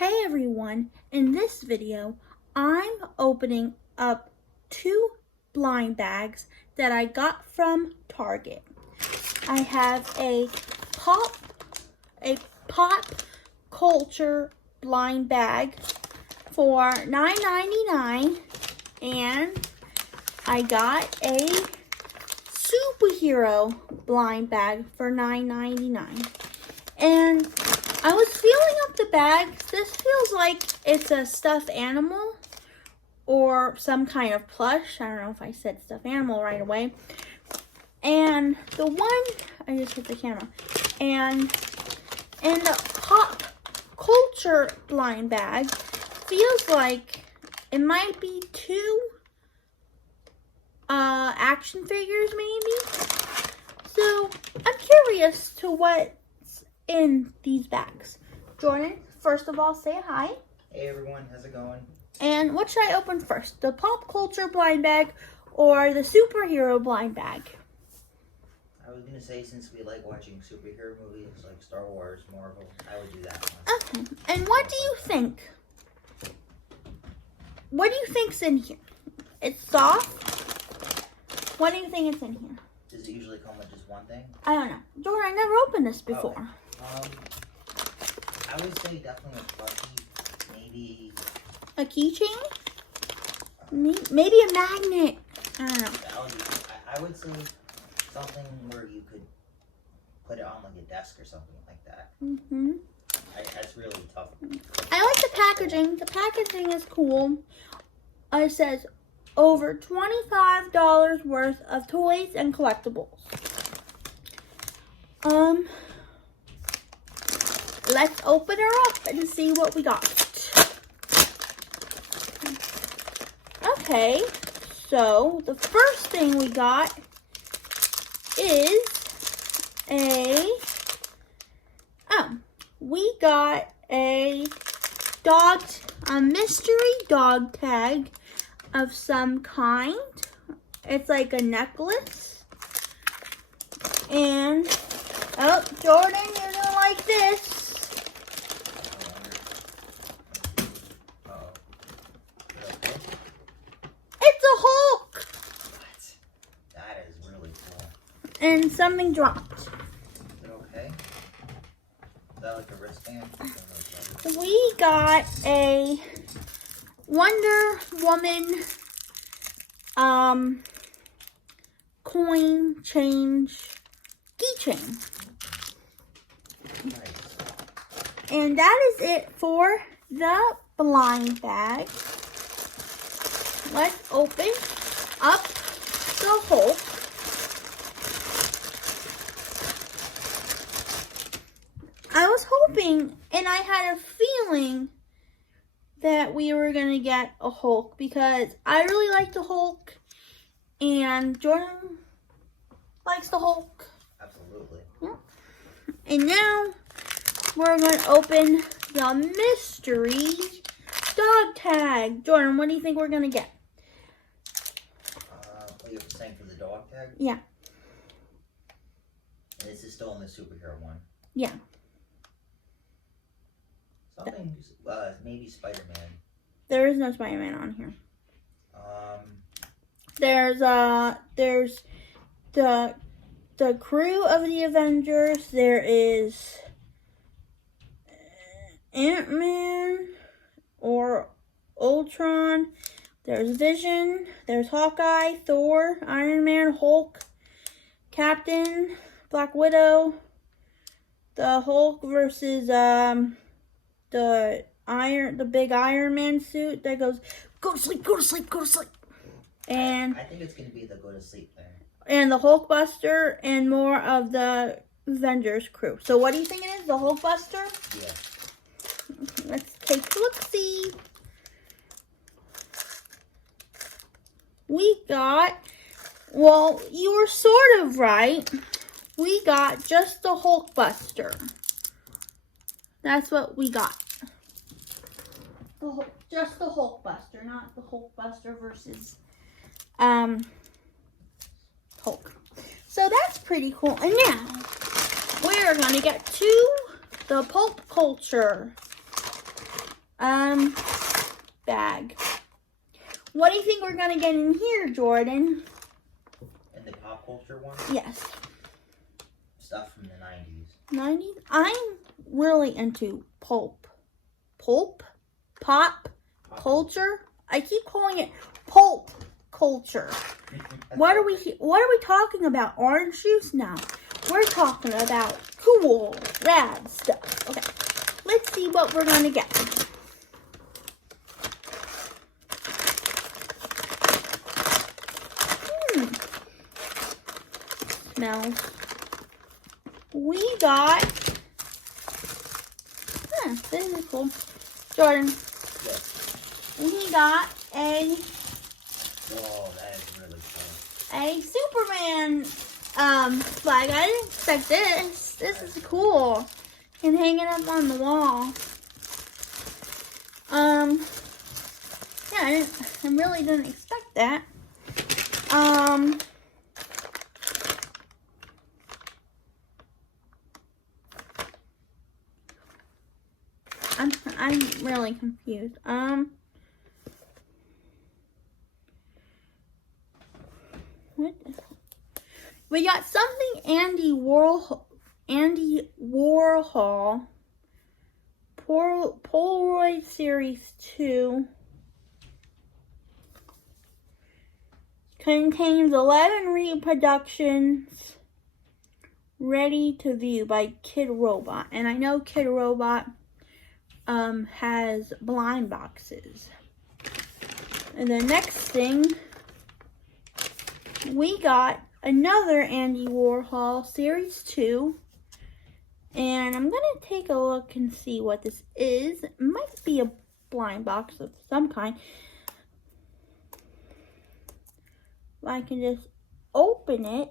Hey everyone, in this video, I'm opening up 2 blind bags that I got from Target. I have a pop culture blind bag for $9.99 and I got a superhero blind bag for $9.99. And I was feeling up the bag. This feels like it's a stuffed animal or some kind of plush. I don't know if I said stuffed animal right away. And the one, I just hit the camera. And the pop culture blind bag feels like it might be 2 action figures maybe. So I'm curious to what's in these bags. Jordan, first of all, say hi. Hey everyone, how's it going? And what should I open first? The pop culture blind bag or the superhero blind bag? I was gonna say, since we like watching superhero movies like Star Wars, Marvel, I would do that one. Okay. And what do you think? What do you think's in here? It's soft? What do you think is in here? Does it usually come with just one thing? I don't know. Jordan, I never opened this before. Okay. I would say definitely a plushie, maybe A keychain? Maybe a magnet. I don't know. I would say something where you could put it on like a desk or something like that. Mm-hmm. That's really tough. I like the packaging. The packaging is cool. It says over $25 worth of toys and collectibles. Let's open her up and see what we got. Okay, so the first thing we got is we got a mystery dog tag of some kind. It's like a necklace. And, oh, Jordan, you're gonna like this. It's a Hulk! What? That is really cool. And something dropped. Is it okay? Is that like a wristband? We got a Wonder Woman coin change keychain. Nice. And that is it for the blind bag. Let's open up the Hulk. I was hoping, and I had a feeling that we were going to get a Hulk because I really like the Hulk and Jordan likes the Hulk. Absolutely. Yeah. And now we're going to open the mystery dog tag. Jordan, what do you think we're going to get? What you're saying for the dog tag? Yeah. And this is still in the superhero one. Yeah. Something, maybe Spider-Man. There is no Spider-Man on here. There's the crew of the Avengers. There is Ant-Man or Ultron. There's Vision. There's Hawkeye, Thor, Iron Man, Hulk, Captain, Black Widow. The Hulk versus the big Iron Man suit that goes, go to sleep, go to sleep, go to sleep. And I think it's gonna be the go to sleep thing. And the Hulkbuster and more of the Avengers crew. So what do you think it is? The Hulkbuster? Yeah. Let's take a look-see. We got, well, you were sort of right. We got just the Hulkbuster. That's what we got. Just the Hulkbuster, not the Hulkbuster versus Hulk. So that's pretty cool. And now we're going to get to the pop culture bag. What do you think we're gonna get in here, Jordan? In the pop culture one? Yes. Stuff from the 90s. 90s? I'm really into pulp. Pulp? Pop? Culture? I keep calling it pulp culture. What are we talking about? Orange juice? No. We're talking about cool, rad stuff. Okay. Let's see what we're gonna get. Smells. We got. This is cool. Jordan. Yes. We got a. Whoa, that is really cool. A Superman flag. I didn't expect this. This is cool. And hang it up on the wall. Yeah, I really didn't expect that. I'm really confused. What? We got something Andy Warhol, Polaroid Series 2. Contains 11 reproductions ready to view by Kid Robot. And I know Kid Robot has blind boxes. And the next thing, we got another Andy Warhol Series 2. And I'm going to take a look and see what this is. It might be a blind box of some kind. I can just open it.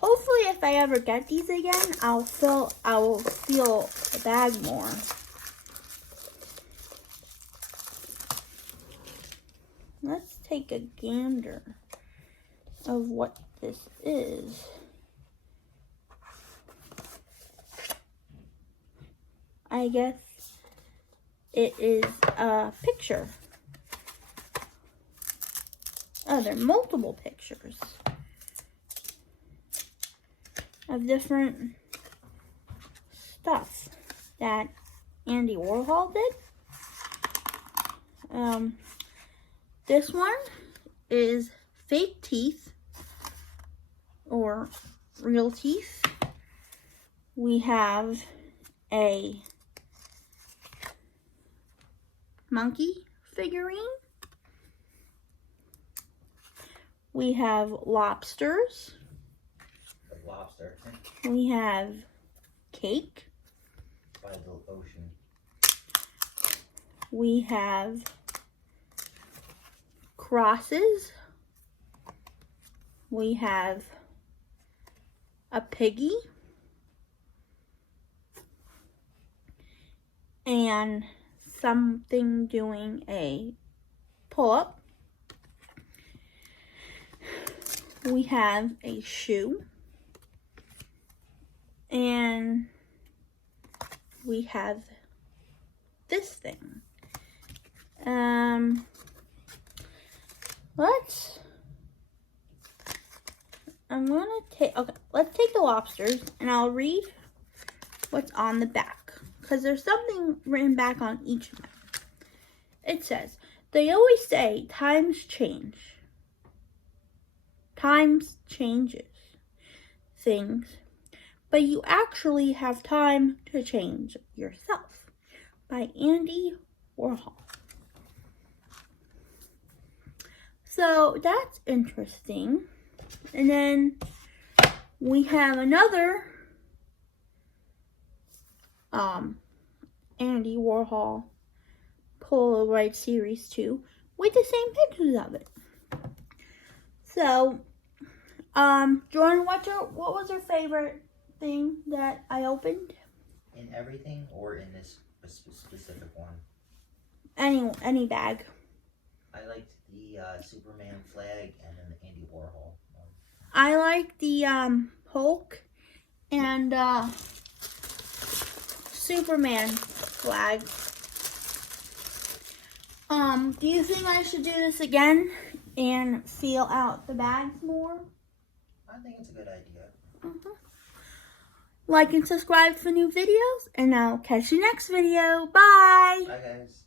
Hopefully, if I ever get these again, I will feel the bag more. Let's take a gander of what this is. I guess it is a picture. Oh, there are multiple pictures of different stuff that Andy Warhol did. This one is fake teeth or real teeth. We have a monkey figurine. We have lobsters. The lobster. We have cake. By the ocean. We have crosses. We have a piggy. And something doing a pull-up. We have a shoe. And we have this thing. Let's take the lobsters and I'll read what's on the back. Because there's something written back on each of them. It says, they always say times change. Times changes things. But you actually have time to change yourself. By Andy Warhol. So that's interesting. And then we have another Andy Warhol Polaroid Series 2 with the same pictures of it. So, Jordan, what was your favorite thing that I opened? In everything or in this specific one? Any bag. I liked the Superman flag and then the Andy Warhol one. I like the Hulk and Superman flag. Do you think I should do this again and feel out the bags more? I think it's a good idea. Like and subscribe for new videos, and I'll catch you next video. Bye! Bye, guys.